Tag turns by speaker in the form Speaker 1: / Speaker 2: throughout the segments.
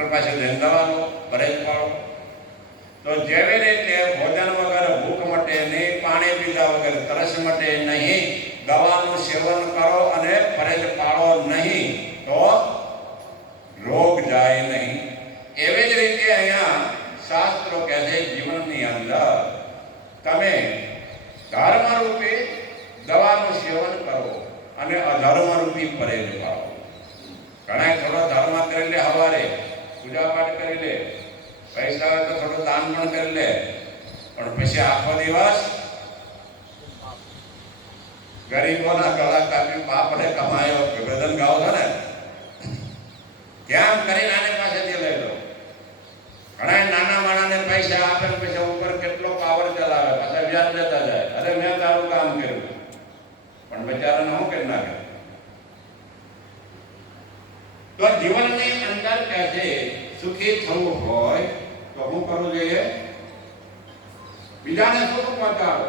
Speaker 1: Doctor પાસે દવા પરેજ પાડો તો જેવી રીતે ભોજન વગર ભૂખ મટે નહીં, પાણી પીધા વગર તરસ મટે નહીં, દવાનું સેવન કરો અને ફરજ પાડો નહીં, તો રોગ જાય નહીં. એવી જ રીતે અહીંયા શાસ્ત્રો કહે છે જીવનની અંદર, તમે ધર્મ રૂપે દવાનું સેવન કરો અને અધર્મ રૂપી પરેજ પાડો ઘણા થોડો ધર્મ કરી લે હવારે પૂજા કરી લે. પૈસા તો થોડું દાન પણ કરી લે. પણ પછી આખો દિવસ ગરીબોના ગળા કાપી બાપને કમાયો. ભજન ગાવ છો ને? કેમ કરીને આને પાસેથી લઈ લો. ઘણા નાના માણાને પૈસા આપે પછી ઉપર કેટલો પાવર ચલાવે. પાછા વ્યાજ લેતા જાય. અરે મેં તારું કામ કર્યું. પણ બિચારાને શું કરી નાખે તો જીવનની અંદર કહે સુખી થવું હોય તો હું કરવું જોઈએ બીજાને સુખ પહોંચાડો?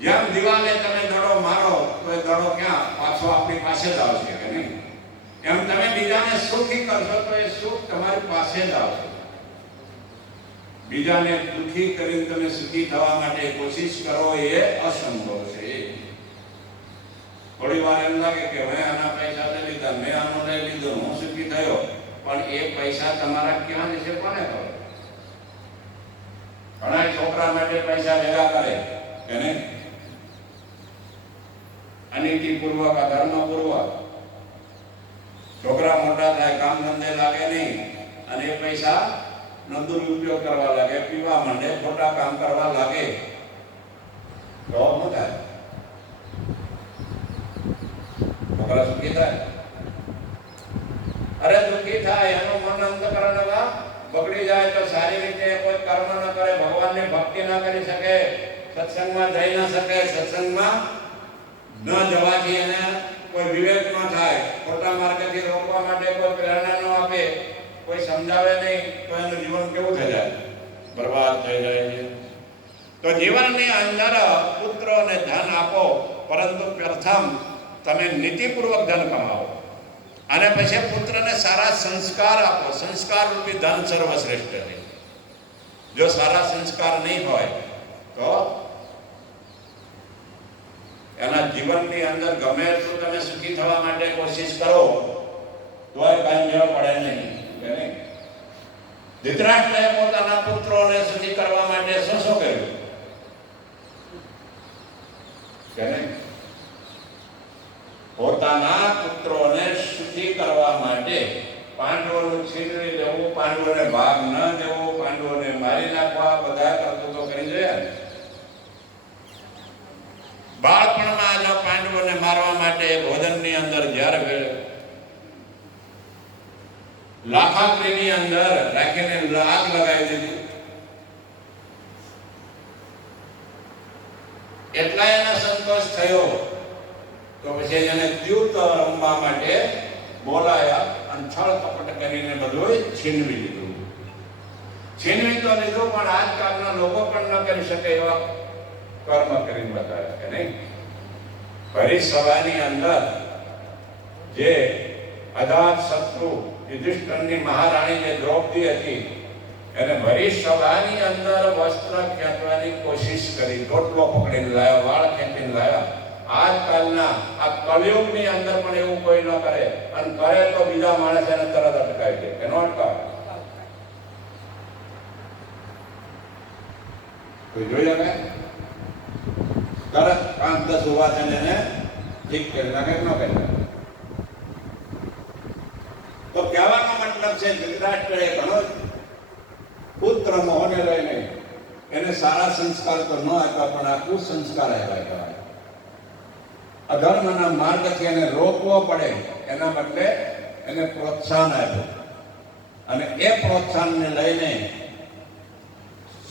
Speaker 1: જેમ દિવાલે તમે દડો મારો, તો એ દડો ક્યાં? પાછો આપણી પાસે જ આવશે, કે નહીં? એમ તમે બીજાને સુખી કરશો, તો એ સુખ તમારી પાસે જ આવશે. બીજાને દુખી કરીને તમે સુખી થવા માટે કોશિશ કરો, એ અસંભવ છે. થોડી વાર એમ લાગે કે મેં આના પૈસા લીધા, મેં આનો લઈ લીધો, હું સુખી થયો. પણ એ પૈસા તમારા ક્યાં જશે, કોને ખબર? ઘણા છોકરા માટે પૈસા ભેગા કરે. કે નહીં અનિતિપૂર્વક, અધર્મપૂર્વક. છોકરા મોટા થાય, કામ ધંધે લાગે નહીં. અને એ પૈસા નો દુરુપયોગ કરવા લાગે, પીવા માંડે, ખોટા કામ કરવા લાગે. તો શું થાય? છોકરા સુખી થાય? અરે દુઃખી થાય, એનું મન અંતકરણમાં બગડી જાય તો સારી રીતે કોઈ કર્મ ન કરે, ભગવાનની ભક્તિ ન કરી શકે, સત્સંગમાં જઈ ન શકે, સત્સંગમાં ન જવાથી એને કોઈ વિવેક ન થાય. ખોટા માર્ગથી રોકવા માટે કોઈ પ્રેરણા ન આપે, કોઈ સમજાવે નહીં, તો એનું જીવન કેવું થઈ જાય? બરબાદ થઈ જાય છે. તો જીવનની અંદર પુત્રોને ધન આપો, પરંતુ પ્રથમ તમે નીતિપૂર્વક ધન કમાવો. અને પછી પુત્રને સારા સંસ્કાર આપો. સંસ્કાર રૂપી ધન સર્વશ્રેષ્ઠ છે જો સારા સંસ્કાર નહીં હોય, તો એના જીવનની અંદર ગમે એટલું તમે સુખી થવા માટે કોશિશ કરો, તોય કઈ મેળ પડે નહીં. ધૃતરાષ્ટ્રએ પોતાના પુત્રોને સુખી કરવા માટે શું શું કર્યું? કે પોતાના પુત્રોને સુખી કરવા માટે પાંડવોનું છીનવી લેવો પાંડવોને ભાગ ન દેવો, પાંડવોને મારી નાખવા બધા કરતૂતો કરી ને બાળપણમાં જો પાંડવોને મારવા માટે ભોજનની અંદર ઝેર લાખાગ્રીની અંદર રાખીને આગ લગાવી દીધી. એટલા એને સંતોષ થયો તો પછી એને દ્યુત રમવા માટે બોલાયા. છળ કપટ કરીને બધું છીનવી લીધું. છીનવી તો લીધું, પણ આજકાલના લોકો પણ ન કરી શકે એવા કર્મ કરીને બતાવ્યા કે નહીં? ફરી સભાની અંદર જે અધાત શત્રુ યુધિષ્ઠરની મહારાણી જે દ્રૌપદી હતી, એને ભરી સભાની અંદર વસ્ત્ર ખેંચવાની કોશિશ કરી ટોટલો પકડીને લાવ્યા, વાળ ખેંચીને લાવ્યા. આજકાલના આ કલયુગની અંદર પણ એવું કોઈ ન કરે. અને કરે તો બીજા માણસ એને તરત અટકાવી દે. એનો અટકાવે. જોઈ શકે? તરત પાંચ દસ ઊભા છે એને ઠીક કરી નાખે ન કરી તો કહેવાનો મતલબ છે ધૃતરાષ્ટ્રએ ઘણો પુત્ર મોહને લઈને એને સારા સંસ્કાર તો ન આપ્યા, પણ આ કુસંસ્કાર આવ્યા કહેવાય. અધર્મના માર્ગથી એને રોકવો પડે એના બદલે એને પ્રોત્સાહન આપ્યું અને એ પ્રોત્સાહનને લઈને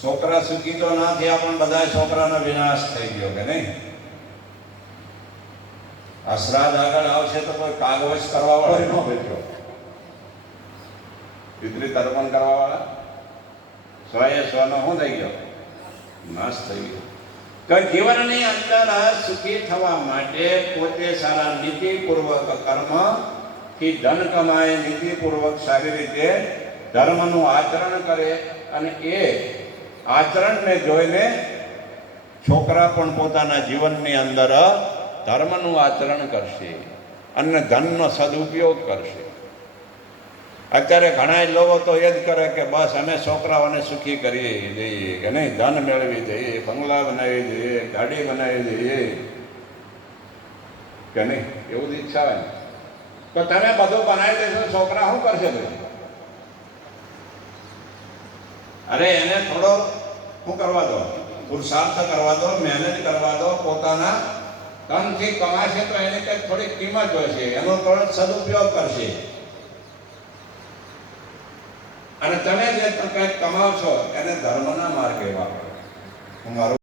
Speaker 1: છોકરા સુખી તો ના થયા પણ બધા છોકરાનો વિનાશ થઈ ગયો કે નહીં? આ શ્રાદ્ધ આગળ આવશે તો કોઈ કાગવજ કરવા વાળો ન બેઠો. પિતરી તર્પણ કરવા વાળા સો એ સોનો શું થઈ ગયો? નાશ થઈ ગયો. તો જીવનની અંદર સુખી થવા માટે પોતે સારા નીતિપૂર્વક કર્મથી ધન કમાય, નીતિપૂર્વક સારી રીતે ધર્મનું આચરણ કરે અને એ આચરણને જોઈને છોકરા પણ પોતાના જીવનની અંદર ધર્મનું આચરણ કરશે અને ધનનો સદુપયોગ કરશે. અત્યારે ઘણા લોકો તો એ જ કરે કે બસ અમે છોકરાઓને સુખી કરીએ જઈએ કે નહીં? ધન મેળવી દઈએ, બંગલા બનાવી દઈએ, ગાડી બનાવી દઈએ. કે નહીં? એવું જ ઈચ્છા હોય તો તમે બધું બનાવી દેશો, છોકરા શું કરશે ભાઈ અરે એને થોડો શું કરવા દો? પુરુષાર્થ કરવા દો, મહેનત કરવા દો, પોતાના ધનથી કમાશે તો એને કંઈક થોડીક કિંમત હોય છે. એનો થોડો સદુપયોગ કરશે. અને તમે જે કંઈક કમાવ છો એને ધર્મના માર્ગે વાપરો. હું મારું